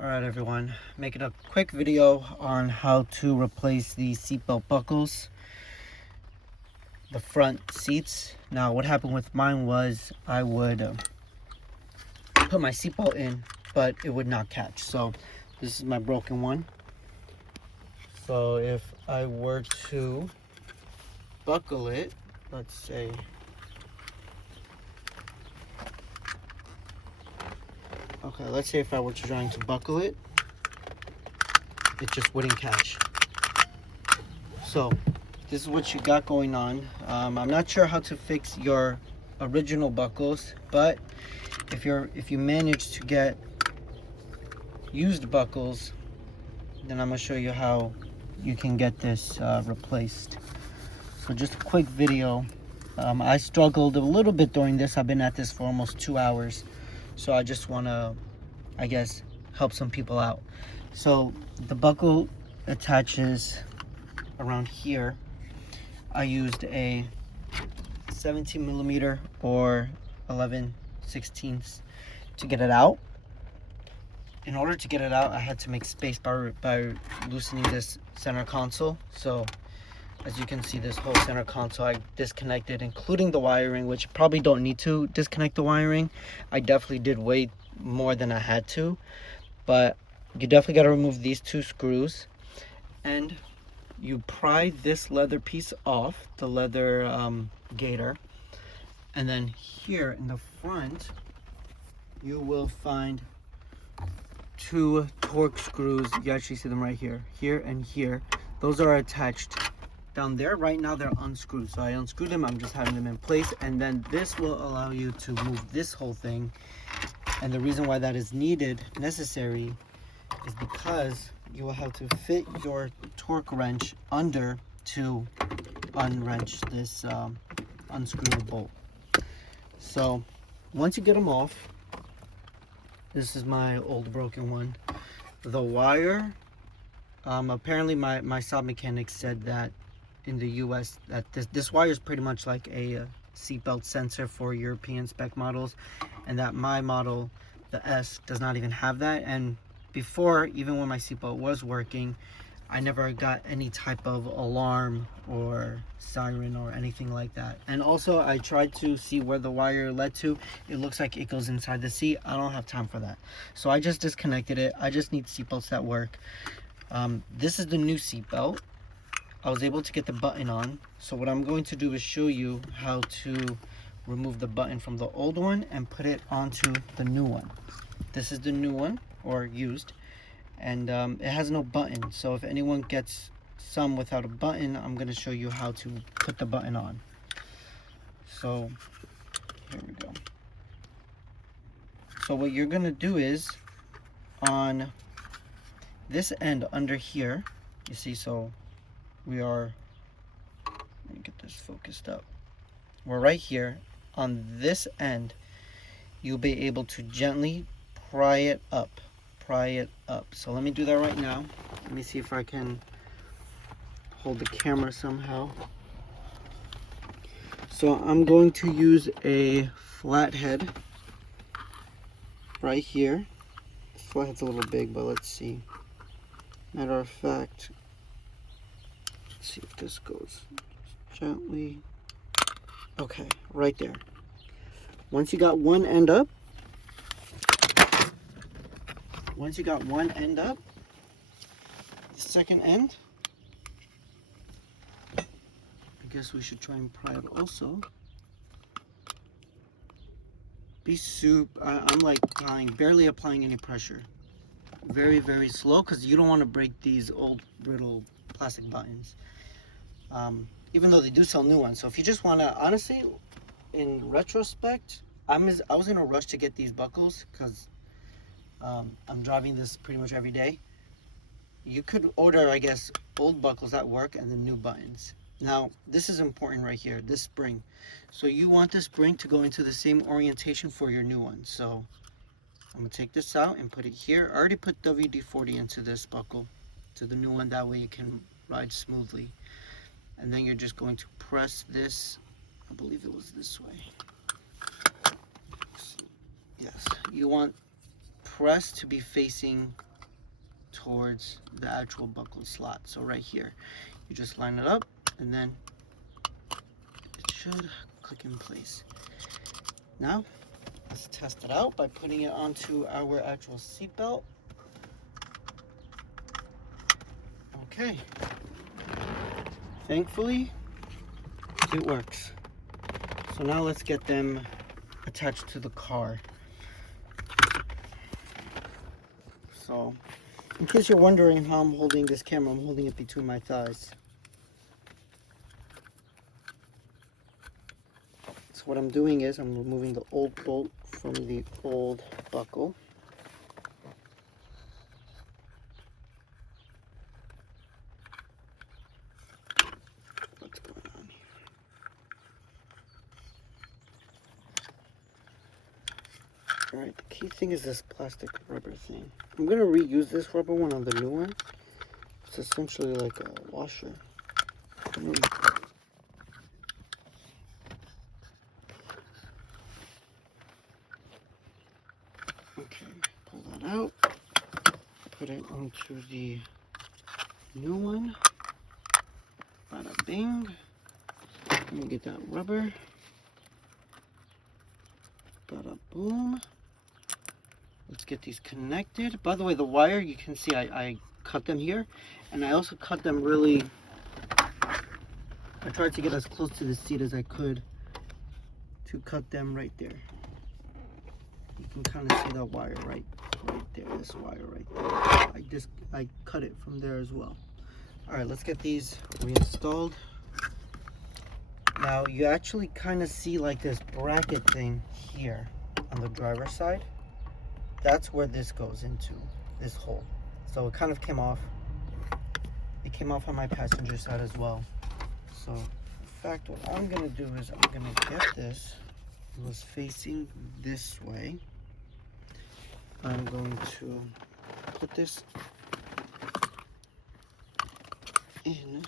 Alright everyone, making a quick video on how to replace the seatbelt buckles, the front seats. Now what happened with mine was I would put my seatbelt in, but it would not catch. So this is my broken one. So if I were to buckle it, let's say, okay, let's say if I were to try to buckle it, it just wouldn't catch. So this is what you got going on. I'm not sure how to fix your original buckles, but if you manage to get used buckles, then I'm gonna show you how you can get this replaced. So just a quick video. I struggled a little bit during this. I've been at this for almost 2 hours, so I just want to, I guess, help some people out. So the buckle attaches around here. I used a 17 millimeter or 11/16 to get it out. In order to get it out, I had to make space by loosening this center console. So as you can see, this whole center console I disconnected, including the wiring, which probably don't need to disconnect the wiring. I definitely did way more than I had to, but you definitely got to remove these two screws, and you pry this leather piece off, the leather gaiter, and then here in the front you will find two torque screws. You actually see them right here and here. Those are attached down there. Right now they're unscrewed, so I unscrewed them. I'm just having them in place, and then this will allow you to move this whole thing. And the reason why that is necessary is because you will have to fit your torque wrench under to unwrench this unscrewable bolt. So once you get them off, this is my old broken one. The wire, apparently my Saab mechanic said that in the US that this wire is pretty much like a seatbelt sensor for European spec models, and that my model, the S, does not even have that. And before, even when my seatbelt was working, I never got any type of alarm or siren or anything like that. And also I tried to see where the wire led to. It looks like it goes inside the seat. I don't have time for that, so I just disconnected it. I just need seatbelts that work. This is the new seatbelt. I was able to get the button on, so what I'm going to do is show you how to remove the button from the old one and put it onto the new one. This is the new one, or used, and it has no button. So if anyone gets some without a button, I'm going to show you how to put the button on. So here we go. So what you're going to do is, on this end under here, you see, so we are, let me get this focused up. We're right here. On this end, you'll be able to gently pry it up. So let me do that right now. Let me see if I can hold the camera somehow. So I'm going to use a flathead right here. The flathead's a little big, but let's see. Matter of fact, let's see if this goes gently. Okay, right there. Once you got one end up, the second end, I guess we should try and pry it also. I'm like barely applying any pressure. Very, very slow, because you don't want to break these old brittle plastic buttons. Even though they do sell new ones. So if you just want to, honestly, in retrospect, I was in a rush to get these buckles because I'm driving this pretty much every day. You could order, I guess, old buckles at work and then new buttons. Now, this is important right here, this spring. So you want this spring to go into the same orientation for your new one. So I'm going to take this out and put it here. I already put WD-40 into this buckle, to the new one, that way it can ride smoothly. And then you're just going to press this, I believe it was this way. Yes, you want press to be facing towards the actual buckle slot. So right here, you just line it up and then it should click in place. Now, let's test it out by putting it onto our actual seat belt. Okay. Thankfully, it works. So now let's get them attached to the car. So, in case you're wondering how I'm holding this camera, I'm holding it between my thighs. So what I'm doing is I'm removing the old bolt from the old buckle. What's going on here? Alright, the key thing is this plastic rubber thing. I'm going to reuse this rubber one on the new one. It's essentially like a washer. Okay, pull that out. Put it onto the new one. Bada bing. Let me get that rubber. Bada boom. Let's get these connected. By the way, the wire, you can see I cut them here. And I also cut them really... I tried to get as close to the seat as I could to cut them right there. You can kind of see that wire right there. This wire right there. I cut it from there as well. Alright, let's get these reinstalled. Now, you actually kind of see like this bracket thing here on the driver's side. That's where this goes into, this hole. So it kind of came off. It came off on my passenger side as well. So, in fact, what I'm going to do is I'm going to get this. It was facing this way. I'm going to put this in.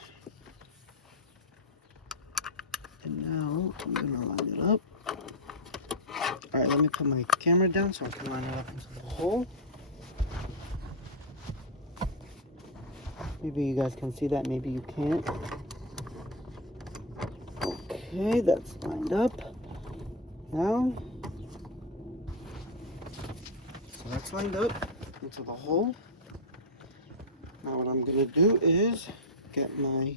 And now I'm going to line it up. Alright, let me put my camera down so I can line it up into the hole. Maybe you guys can see that, maybe you can't. Okay, that's lined up. Now, so that's lined up into the hole. Now what I'm going to do is get my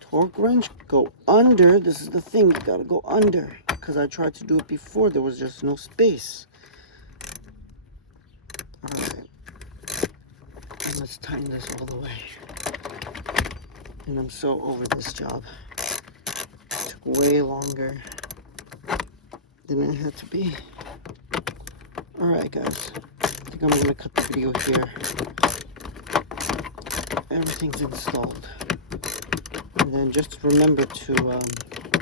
torque wrench, go under. This is the thing, you got to go under. Because I tried to do it before, there was just no space. Alright. And let's tighten this all the way. And I'm so over this job. It took way longer than it had to be. Alright guys, I think I'm going to cut the video here. Everything's installed. And then just remember to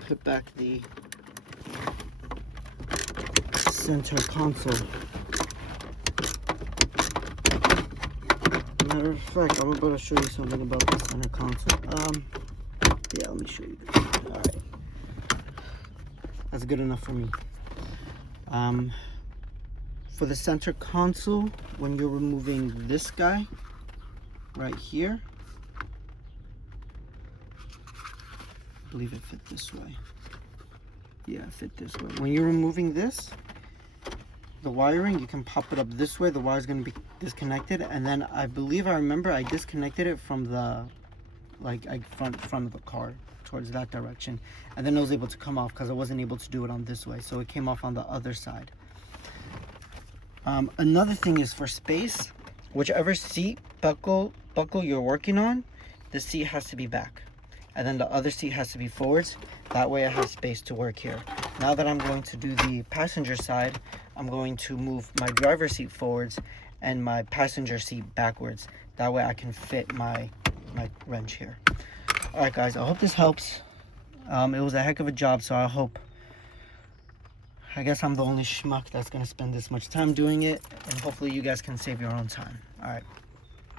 put back the center console. Matter of fact, I'm about to show you something about the center console. Yeah, let me show you this. Alright. That's good enough for me. For the center console, when you're removing this guy right here, I believe it fit this way. Yeah, it fit this way. When you're removing this, the wiring, you can pop it up this way. The wire's going to be disconnected, and then I remember I disconnected it from the front of the car towards that direction, and then it was able to come off because I wasn't able to do it on this way, so it came off on the other side. Another thing is for space, whichever seat buckle you're working on, the seat has to be back, and then the other seat has to be forwards. That way I have space to work here. Now that I'm going to do the passenger side, I'm going to move my driver's seat forwards and my passenger seat backwards. That way I can fit my wrench here. Alright guys, I hope this helps. It was a heck of a job, so I guess I'm the only schmuck that's going to spend this much time doing it, and hopefully you guys can save your own time. Alright.